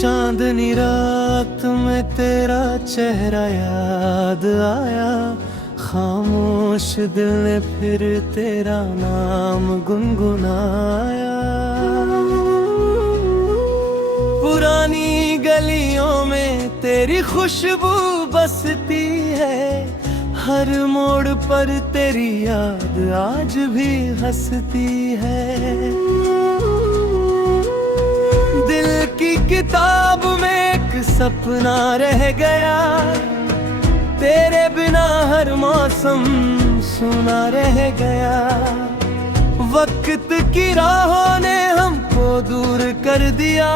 चांदनी रात में तेरा चेहरा याद आया, खामोश दिल ने फिर तेरा नाम गुनगुनाया। पुरानी गलियों में तेरी खुशबू बसती है, हर मोड़ पर तेरी याद आज भी हंसती है। दिल की किताब में एक सपना रह गया, तेरे बिना हर मौसम सुना रह गया। वक्त की राहों ने हमको दूर कर दिया,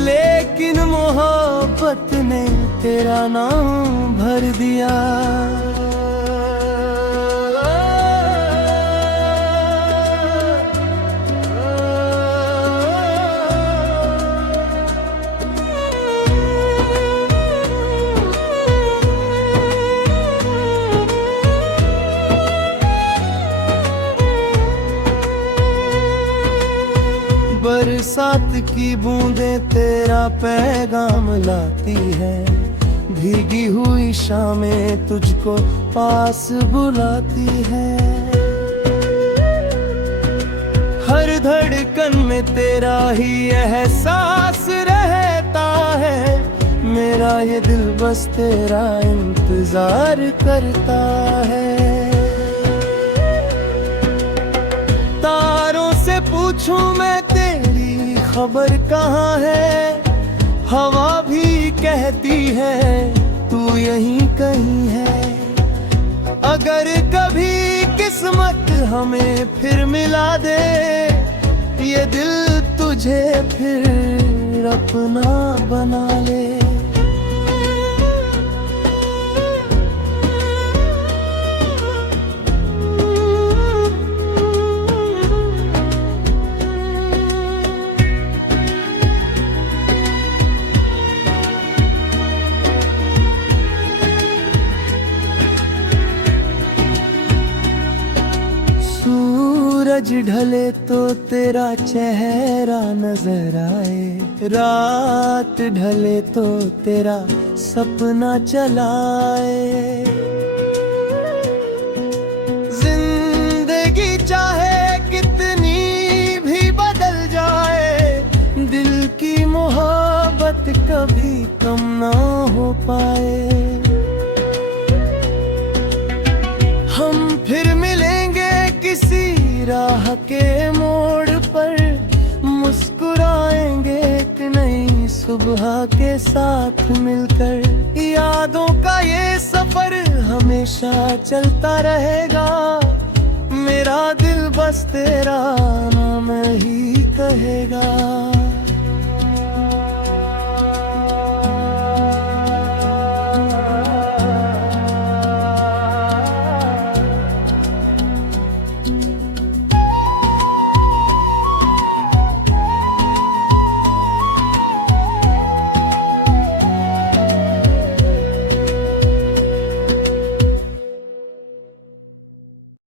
लेकिन मोहब्बत ने तेरा नाम भर दिया। बरसात की बूंदें तेरा पैगाम लाती है, भीगी हुई शामें तुझको पास बुलाती है। हर धड़कन में तेरा ही एहसास रहता है, मेरा ये दिल बस तेरा इंतजार करता है। तारों से पूछूं मैं तेरी खबर कहाँ है, हवा भी कहती है तू यहीं कहीं है। अगर कभी किस्मत हमें फिर मिला दे, ये दिल तुझे फिर अपना बना ले। सूरज ढले तो तेरा चेहरा नजर आए, रात ढले तो तेरा सपना चलाए। जिंदगी चाहे कितनी भी बदल जाए, दिल की मोहब्बत कभी कम ना हो पाए। हम फिर मिलेंगे किसी राह के मोड़ पर, मुस्कुराएंगे एक नई सुबह के साथ मिलकर। यादों का ये सफर हमेशा चलता रहेगा, मेरा दिल बस तेरा नाम ही कहेगा।